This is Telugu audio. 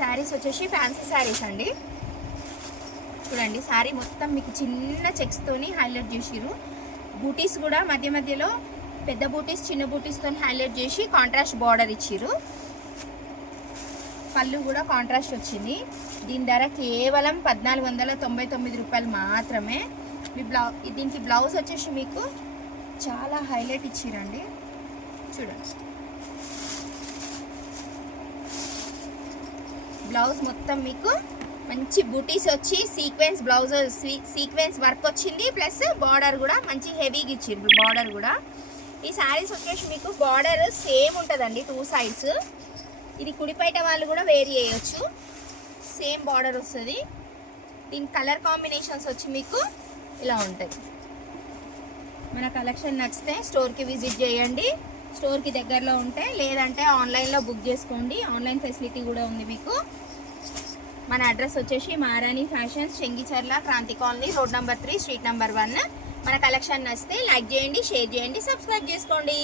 శారీస్ వచ్చేసి ఫ్యాన్సీ శారీస్ అండి. చూడండి శారీ మొత్తం మీకు చిన్న చెక్స్తోని హైలైట్ చేసిరు. బూటీస్ కూడా మధ్య మధ్యలో పెద్ద బూటీస్ చిన్న బూటీస్తో హైలైట్ చేసి కాంట్రాస్ట్ బార్డర్ ఇచ్చిరు. పళ్ళు కూడా కాంట్రాస్ట్ వచ్చింది. దీని ధర కేవలం 1499 రూపాయలు మాత్రమే. దీనికి బ్లౌజ్ వచ్చేసి మీకు చాలా హైలైట్ ఇచ్చిరండి. చూడండి బ్లౌజ్ మొత్తం మీకు మంచి బూటీస్ వచ్చి సీక్వెన్స్ బ్లౌజ్ సీక్వెన్స్ వర్క్ వచ్చింది. ప్లస్ బార్డర్ కూడా మంచి హెవీగా ఇచ్చిండ్రు. బార్డర్ కూడా ఈ శారీస్ వచ్చేసి మీకు బార్డర్ సేమ్ ఉంటుందండి 2 సైడ్స్. ఇది కుడిపైట వాళ్ళు కూడా వేరీ చేయొచ్చు. సేమ్ బార్డర్ వస్తుంది. దీని కలర్ కాంబినేషన్స్ వచ్చి మీకు ఇలా ఉంటుంది. మన కలెక్షన్ నచ్చితే స్టోర్కి విజిట్ చేయండి. స్టోర్కి దగ్గరలో ఉంటే, లేదంటే ఆన్లైన్లో బుక్ చేసుకోండి. ఆన్లైన్ ఫెసిలిటీ కూడా ఉంది మీకు. మన అడ్రస్ వచ్చేసి Maharani fashions, Chengicherla, Kranti colony, road number 3, street number 1. మన కలెక్షన్ నచ్చితే లైక్ చేయండి, షేర్ చేయండి, సబ్స్క్రైబ్ చేసుకోండి.